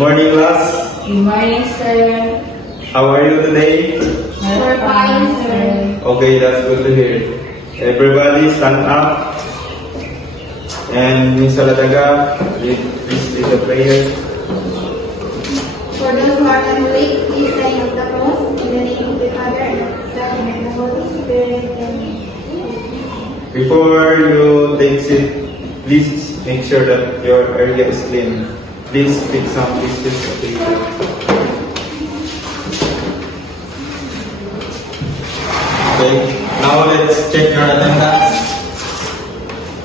morning, class. Good morning, sir. How are you today? We're fine, sir. Okay, that's good to hear. Everybody stand up. And Miss Saladaga, please lead the prayer. For those who are not awake, please say of the cross in the name of the Father, and of the Son, and of the Holy Spirit. Amen. Before you take seat, please make sure that your area is clean. Please pick some pieces of paper. Okay, now let's check your attendance.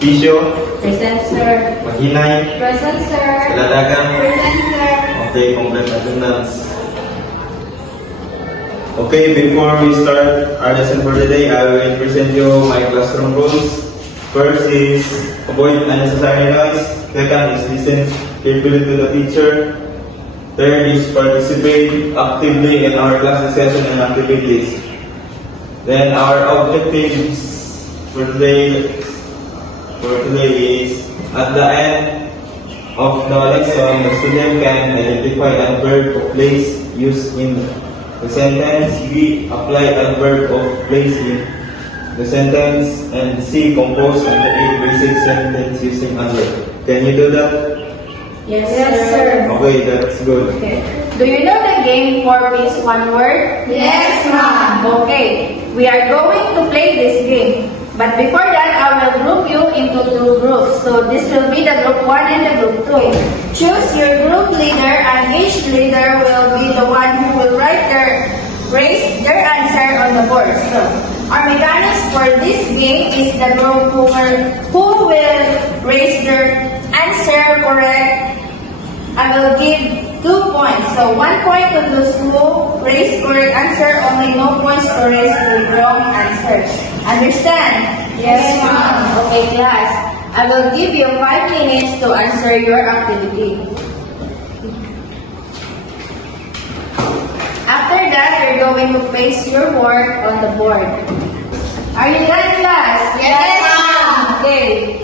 Pisyo, Present, sir. Mahinay, Present, sir. Saladagan. Present, sir. Okay, complete attendance. Okay, before we start our lesson for today, I will present you my classroom rules. First is avoid unnecessary noise. Second is listen carefully to the teacher. Third is participate actively in our class session and activities. Then our objectives for today is at the end of the lesson, the student can identify a verb of place used in the sentence. B. Apply a verb of place in the sentence. And C. Compose and create basic sentence using under. Can you do that? Yes, sir. Okay, that's good. Okay. Do you know the game 4 piece 1 word? Yes, ma'am. Okay. We are going to play this game. But before that, I will group you into 2 groups. So this will be the group 1 and the group 2. Choose your group leader, and each leader will be the one who will raise their answer on the board. So our mechanics for this game is the group who will raise their answer correct. I will give 2 points. So 1 point to those who raise correct answer, only no points to raise the wrong answer. Understand? Yes, ma'am. Okay, class. I will give you 5 minutes to answer your activity. After that, you're going to place your work on the board. Are you done, class? Yes, ma'am. Okay.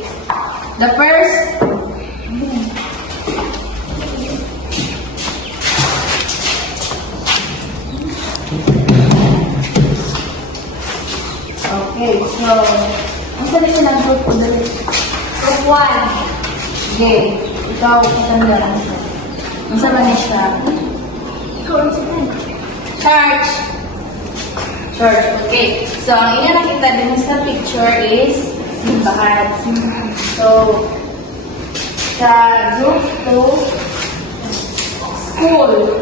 The first. Okay, so, ang sabi siya ng group ko dali? Group 1. Okay, ikaw, kasanda lang siya. Ang sabi niya siya? Church. Church, okay. So, ang ina nakita din sa picture is simbahan. So, sa group 2, school.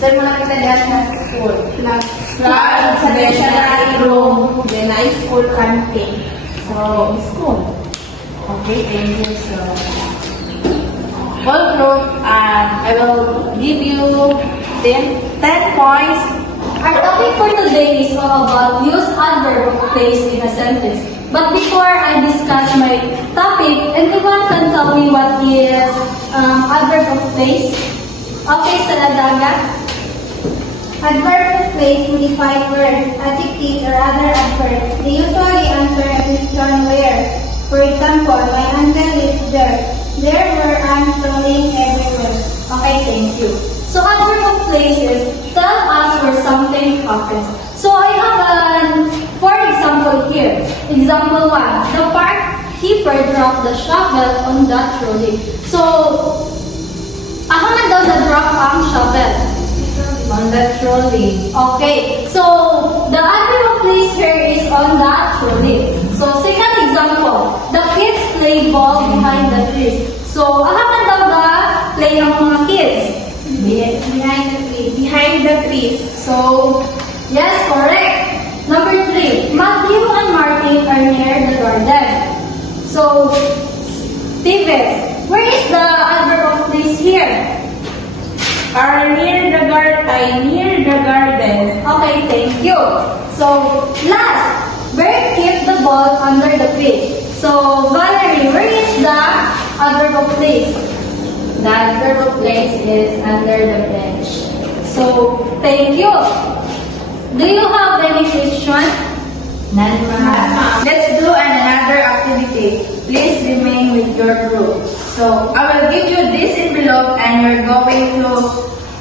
Saan mo nakita diyan sa school? Class. Class, Sanctuary room. Then I school camping. So, school. Okay, thank you. So, whole group, I will give you 10 points. Our topic for today is all about use adverb of place in a sentence. But before I discuss my topic, anyone can tell me what is adverb of place? Okay, Saladaga. Adverb of place modify words, adjectives, or other adverbs. They usually answer a question where. For example, my uncle lives there. There were ants crawling everywhere. Okay, thank you. So adverb of place is tell us where something happens. So I have for example here. Example 1. The park keeper dropped the shovel on that trolley. So, aha man daw na-drop ang shovel? On the trolley. Okay, so the adverb of place here is on that trolley. So second example, the kids play ball behind the trees. So aha man daw ba play ang mga kids? Yes, behind the trees. Behind the trees. So yes, correct. Number 3, Matthew and Martin are near the garden. So Steven, where is the adverb of place here? Are near the garden. Okay, thank you. So, last, Bert kept the ball under the pitch. So, Valerie, where is the adverb of place? The adverb of place is under the bench. So, thank you. Do you have any question? None, ma'am. Let's do another activity. Please remain with your group. So, I will give you this envelope group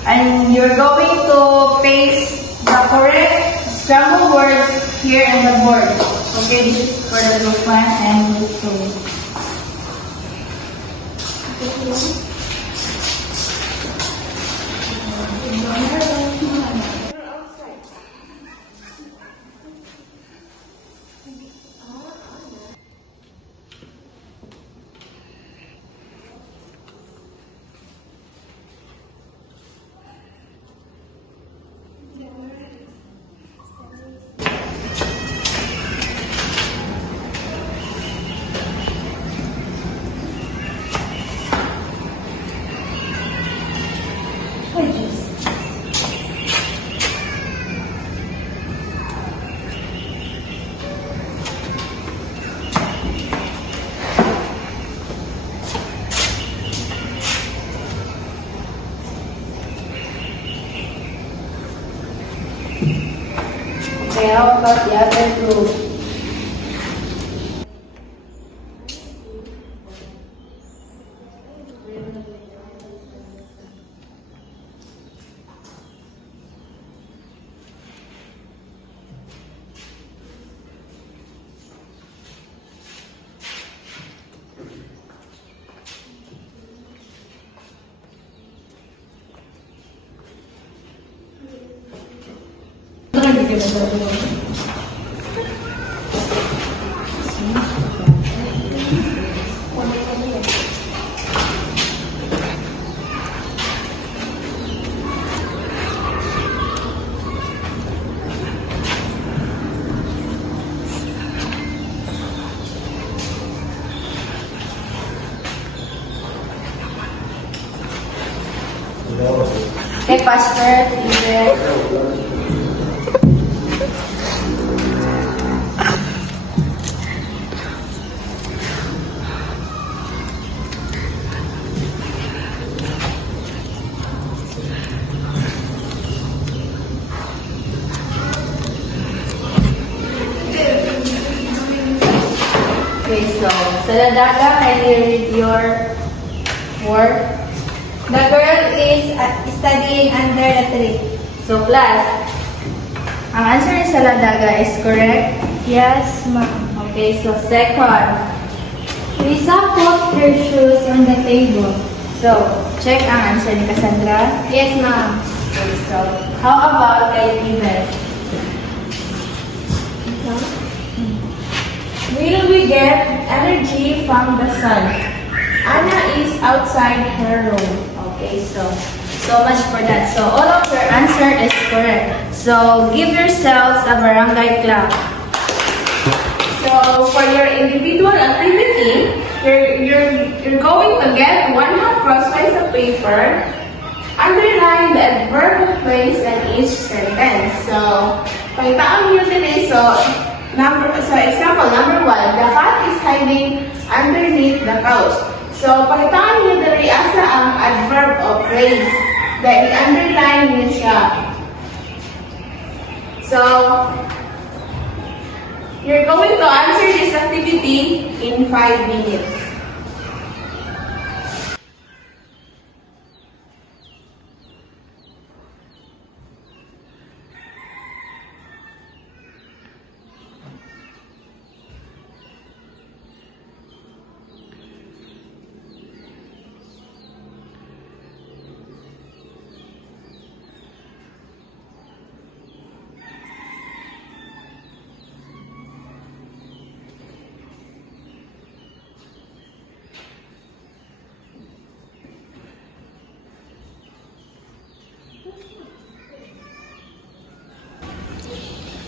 and you're going to paste the correct scramble words here on the board. Okay, this is for the group 1 and group 2. Okay, how about the other group? Okay, Pastor, teacher. Okay, so, Saladaga, can you read your work? The girl is studying under the tree. So, class, ang answer ni Saladaga is correct? Yes, ma'am. Okay, so second. Lisa put her shoes on the table. So, check ang answer ni Cassandra. Yes, ma'am. Okay, so, how about kay Yvette? Will we get energy from the sun? Anna is outside her room. Okay, so much for that. So, all of your answer is correct. So, give yourselves a barangay clap. So for your individual activity, you're going to get 1 half crosswise of paper, underline the adverb of place and each sentence. So, pagtaon nyo din eh. So, example number 1, the cat is hiding underneath the couch. So, pagtaon nyo din asa ang adverb of place. Dahil underline nyo siya. So, you're going to answer this activity in 5 minutes.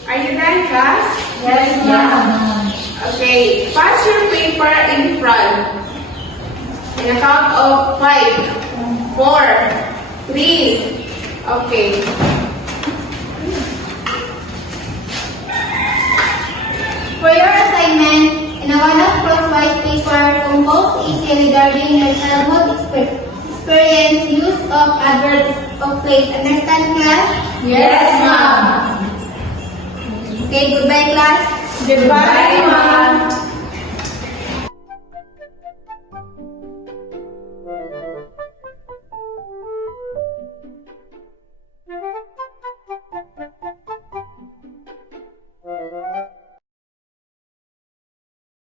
Are you done, class? Yes, ma'am. Okay, pass your paper in front. In a count of 5, 4, 3. Okay. For your assignment, in a one of crosswise paper, compose essay regarding your childhood experience, use of adverbs of place. Understand, class? Yes, ma'am. Okay, goodbye, class. Goodbye.